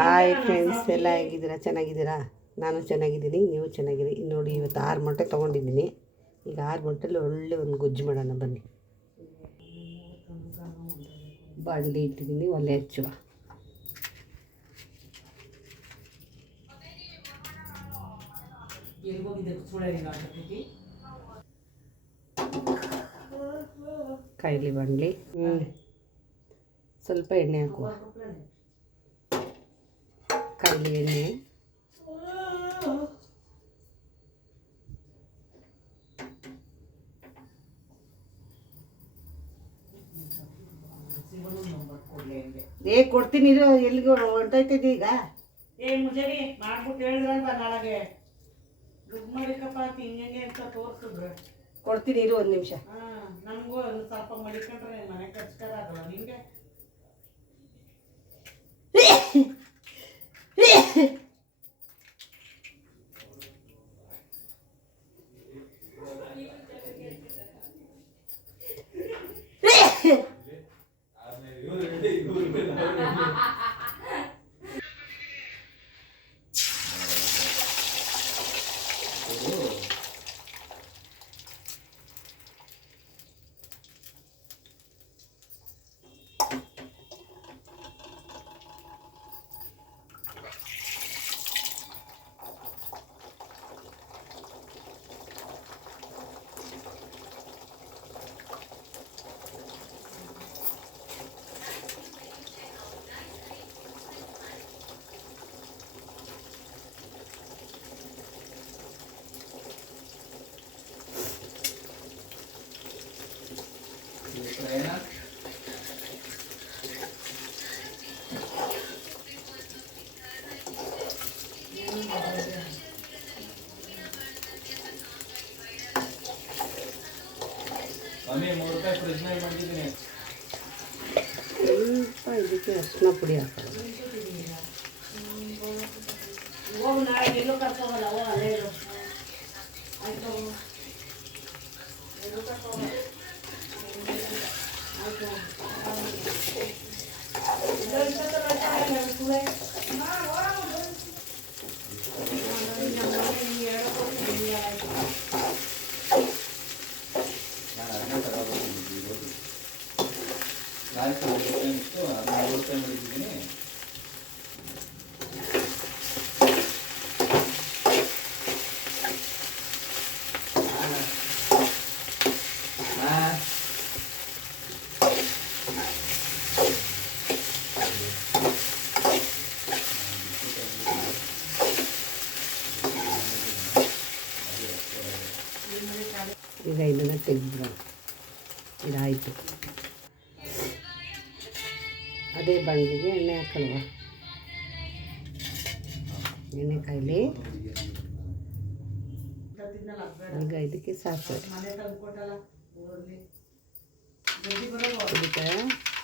Hi friends, ಎಲ್ಲ ಹೇಗಿದ್ದೀರಾ? ಚೆನ್ನಾಗಿದ್ದೀರಾ? ನಾನು ಚೆನ್ನಾಗಿದ್ದೀನಿ, ನೀವು ಚೆನ್ನಾಗಿರಿ. ನೋಡಿ, ಇವತ್ತು 6 ಮೊಟ್ಟೆ ತೊಗೊಂಡಿದ್ದೀನಿ. ಈಗ 6 ಮೊಟ್ಟೆಲಿ ಒಳ್ಳೆ ಒಂದು ಗೊಜ್ಜು ಮಾಡೋಣ ಬನ್ನಿ. ಬಾಣಲಿ ಇಟ್ಟಿದ್ದೀನಿ, ಒಲೆ ಹಚ್ಚುವ. ಕಾಯಿಲಿ ಬಾಣಲಿ, ಸ್ವಲ್ಪ ಎಣ್ಣೆ ಹಾಕುವ. ಕಾಯಿಲಿ ಎಣ್ಣೆ, ಕೊಡ್ತೀನಿ ಇರು. ಎಲ್ಲಿಗೆ ಹೊಂಟೋಯ್ತಿದ್ದಿ ಈಗ? ಮುಂಜಾನೆ ಮಾಡ್ಬಿಟ್ಟು ಹೇಳಿದ್ರಲ್ವ, ನಾಳೆಗೆ ದುಡ್ಡು ಮಾಡಿಕಪ್ಪ ಹಿಂಗೆ ಅಂತ ತೋರಿಸಿದ್ರು. ಕೊಡ್ತೀನಿ ಇರು, ಒಂದು ನಿಮಿಷ. ನಮಗೂ ಒಂದು ಸ್ವಲ್ಪ ಮಡಿಕೊಂಡ್ರೆ ಮನೆ ಕಚ್ಕರ ಆಗಲ್ಲ ನಿಂಗೆ. ಸ್ವಲ್ಪ ಇದಕ್ಕೆ ಅರಿಶಿನ ಪುಡಿ ಹಾಕೋಣ. ಈಗ ಇದನ್ನು ತೆಗೆದ್ಬಿಡೋಣ. ಇದಾಯಿತು. ಅದೇ ಬಾಣಲಿಗೆ ಎಣ್ಣೆ ಹಾಕೊಳ್ಳುವ. ಎಣ್ಣೆ ಕಾಯಿಲಿ. ಈಗ ಇದಕ್ಕೆ ಸಾಸಿವೆ ಇದಕ್ಕೆ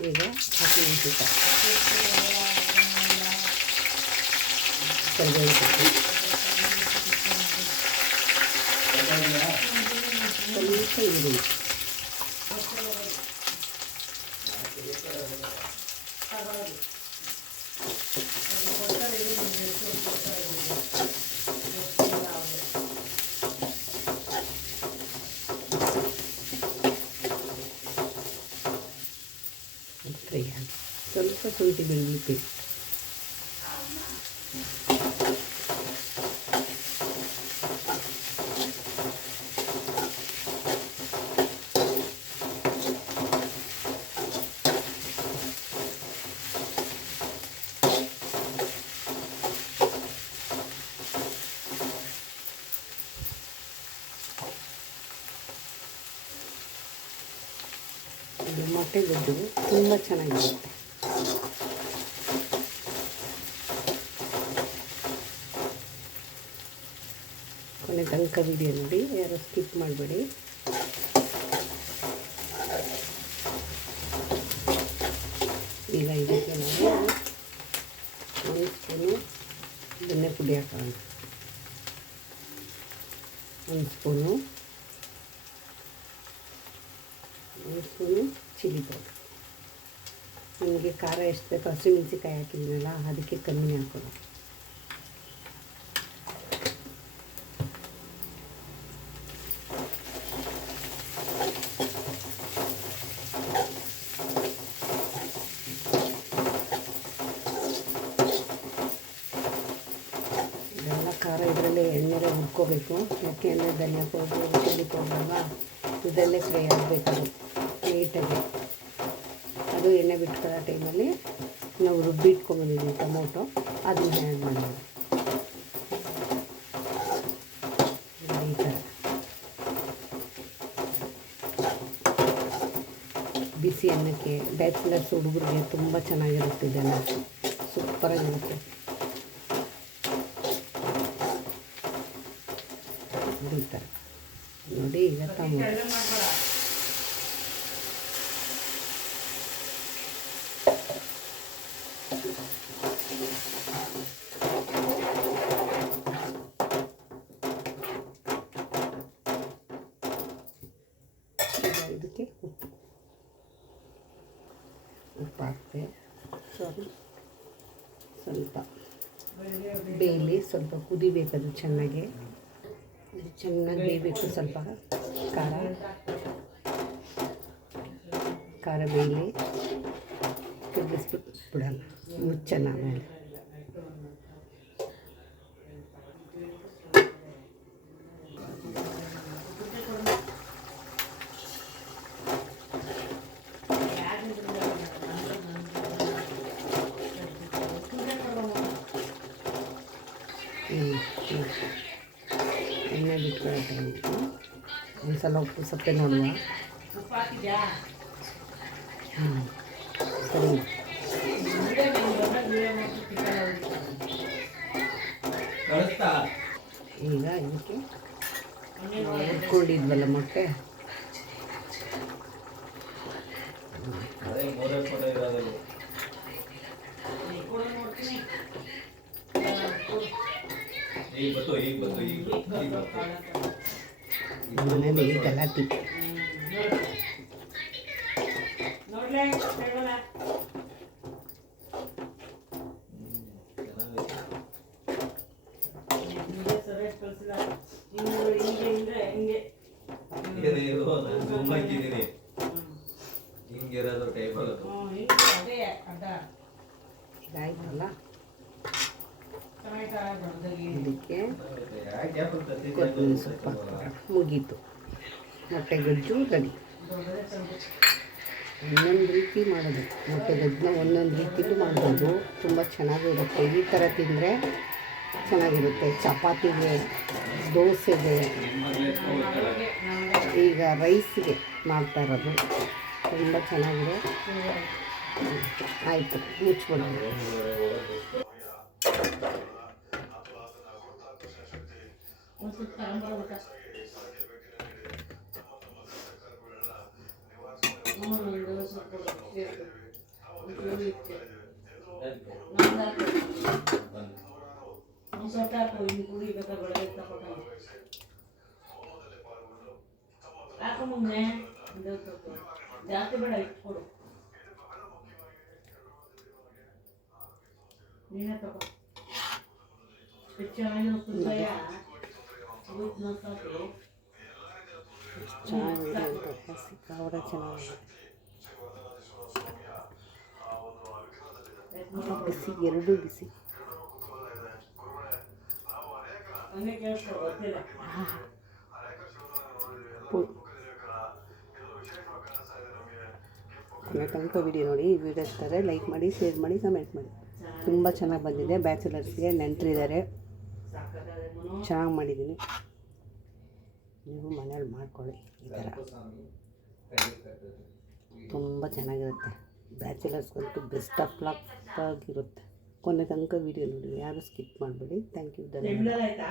ಈಗ ಹಸಿಮೆಣಸಿನಕಾಯಿ, ಕರಿಬೇವು ಸೊಪ್ಪು, ಸ್ವಲ್ಪ ಈರುಳ್ಳಿ, ಸ್ವಲ್ಪ ಶುಂಠಿ ಬೆಳ್ಳುಳ್ಳಿ ಪೇಸ್ಟ್, ಇದು ಮೊಟ್ಟೆ ಗೊಜ್ಜು ತುಂಬ ಚೆನ್ನಾಗಿರುತ್ತೆ. ಕೊನೆ ತನಕ ವಿಡಿಯೋ ನೋಡಿ, ಯಾರು ಸ್ಕಿಪ್ ಮಾಡಬೇಡಿ. ಈಗ ಇದಕ್ಕೆ ನಾವು 1 ಸ್ಪೂನು ಧನಿಯಾ ಪುಡಿ ಹಾಕೋಣ, 1 ಸ್ಪೂನು ಚಿಲ್ಲಿ ಪೌಡರ್, ನಿಮಗೆ ಖಾರ ಎಷ್ಟು ಬೇಕು ಹಸಿಮೆಣಸಿಕಾಯಿ ಹಾಕಿದ್ನಲ್ಲ ಅದಕ್ಕೆ ಕಮ್ಮಿ ಹಾಕೋದು. ಇದೆಲ್ಲ ಖಾರ ಇದರಲ್ಲೇ ಎಣ್ಣೆಲೆ ಹುರ್ಕೋಬೇಕು. ಯಾಕೆ ಅಂದರೆ ಧನಿಯಾ ಪೌಡ್ರು ಚಿಲ್ಲಿ ಪೌಡ್ರಲ್ಲ ಇದರಲ್ಲೇ ಫ್ರೈ ಆಗಬೇಕದು ನೀಟಾಗಿ. ಅದು ಎಣ್ಣೆ ಬಿಟ್ಕೊಳ್ಳೋ ಟೈಮಲ್ಲಿ ನಾವು ರುಬ್ಬಿ ಇಟ್ಕೊಂಡ್ಬಂದಿದ್ದೀವಿ ಟೊಮೊಟೊ, ಅದನ್ನ ಆ್ಯಡ್ ಮಾಡೋದು ಈ ಥರ. ಬಿಸಿ ಅನ್ನಕ್ಕೆ ಬ್ಯಾಚುಲರ್ಸ್ ಹುಡುಗರಿಗೆ ತುಂಬ ಚೆನ್ನಾಗಿರುತ್ತೆ. ಇದೆಲ್ಲ ಸೂಪರಾಗಿರುತ್ತೆ. ಈ ಥರ ನೋಡಿ. ಈಗ ಎಲ್ಲ ಮಾಡ್ಬೇಡ. ಇದಕ್ಕೆ ಉಪ್ಪು ಹಾಕ್ತೆ. ಸ್ವಲ್ಪ ಬೇಯಲಿ, ಸ್ವಲ್ಪ ಕುದಿಬೇಕದು ಚೆನ್ನಾಗಿ. ಇದು ಚೆನ್ನಾಗಿ ಬೇಯಬೇಕು. ಸ್ವಲ್ಪ ಖಾರ ಬೇಯಲಿ, ತಿರ್ಗಿಸ್ಬಿಟ್ಟು ಬಿಡೋಣ ಮುಚ್ಚನ. ಆಮೇಲೆ ಎಣ್ಣೆ ಬಿಟ್ಕೊಳ್ಳೋಕೆ ಒಂದು ಸಲ ಉಪ್ಪು ಸಪ್ಪೆ ನೋಡುವ. ಉಪ್ಪು ಹಾಕಿದ್ಯಾ? ಸರಿ. ಈಗ ಇದಕ್ಕೆ ಹುರ್ಕೊಂಡಿದ್ವಲ್ಲ ಮೊಟ್ಟೆ, ಮನೇಲಿ ಗಲಾಟೆ. ನೋಡ್ಲೇ ಹೇಳೋಣ. ಸರಿಯಾಗಿ ಕಳಿಸಿಲ್ಲ. ಹಿಂಗೆ ಹಿಂಗಿರೋದು ಟೇಬಲ್ ಅದೇ ಅಡ್ಡ ಇದಾಯ್ತಲ್ಲ. ಚೆನ್ನಾಯ್ತಾ ದೊಡ್ಡದಾಗಿ. ಇದಕ್ಕೆ ಕೊತ್ತಂಬರಿ ಸೊಪ್ಪು ಹಾಕ್ಬಿಟ್ರೆ ಮುಗೀತು. ಮೊಟ್ಟೆ ಗೊಜ್ಜು ರೆಡಿ. ದೊಡ್ಡದೇ ತಂದು ಒಂದೊಂದು ರೀತಿ ಮಾಡೋದು. ಮೊಟ್ಟೆ ಗೊಜ್ಜನ್ನ ಒಂದೊಂದು ರೀತಿಲೂ ಮಾಡ್ಬೋದು. ತುಂಬ ಚೆನ್ನಾಗಿರುತ್ತೆ. ಈ ಥರ ತಿಂದರೆ ಚೆನ್ನಾಗಿರುತ್ತೆ. ಚಪಾತಿಗೆ, ದೋಸೆಗೆ, ಈಗ ರೈಸ್ಗೆ ಮಾಡ್ತಾ ಇರೋದು ತುಂಬ ಚೆನ್ನಾಗಿದೆ. ಆಯಿತು, ಮುಚ್ಚಿಬಿಡೋದು. ಒಂದು ಸುತ್ತ ತಗೊಂಡ್ಬರ್ಬೇಕಾ? ಒಂದು ಸ್ವಲ್ಪ ಒಂದು ಸ್ವಲ್ಪ ಹಾಕು. ಇನ್ನು ಕುಡಿ ಬೇಕಾದ್ರೆ ಬೆಳಗ್ಗೆ ತಗೊಂಡು ಹಾಕು. ಮುನ್ನೆ ಒಂದು ಸ್ವಲ್ಪ ಜಾಸ್ತಿ ಬೇಡ, ಇಟ್ಕೊಡು. ನೀನೇ ತಗೋ. ಚೆನ್ನಾಗಿರೋ ಕುದ್ದಾಯ ಚೆನ್ನಾಗಿದೆ ಅಂತ ಸಿಕ್ಕಾಪಟ್ಟೆ ಚೆನ್ನಾಗಿದೆ. ಬಿಸಿ, ಎರಡೂ ಬಿಸಿ. ಹಂಗೆ ಕೇಳಿಸ್ಕೊ, ಗೊತ್ತಿಲ್ಲ. ಕೊನೆ ತನಕ ವಿಡಿಯೋ ನೋಡಿ. ವಿಡಿಯೋ ಇರ್ತಾರೆ ಲೈಕ್ ಮಾಡಿ, ಶೇರ್ ಮಾಡಿ, ಕಮೆಂಟ್ ಮಾಡಿ. ತುಂಬ ಚೆನ್ನಾಗಿ ಬಂದಿದೆ. ಬ್ಯಾಚುಲರ್ಸ್ಗೆ ನೆಂಟರಿದ್ದಾರೆ. ಚೆನ್ನಾಗಿ ಮಾಡಿದ್ದೀನಿ. ನೀವು ಮನೇಲಿ ಮಾಡ್ಕೊಳ್ಳಿ. ಈ ಥರ ತುಂಬ ಚೆನ್ನಾಗಿರುತ್ತೆ. ಬ್ಯಾಚುಲರ್ಸ್ಗಂತೂ ಬೆಸ್ಟ್ ಆಫ್ ಲಕ್ ಆಗಿರುತ್ತೆ. ಕೊನೆ ತನಕ ವಿಡಿಯೋ ನೋಡಿ, ಯಾರು ಸ್ಕಿಪ್ ಮಾಡಬೇಡಿ. Thank you. ಧನ್ಯವಾದ. ಆಯ್ತಾ?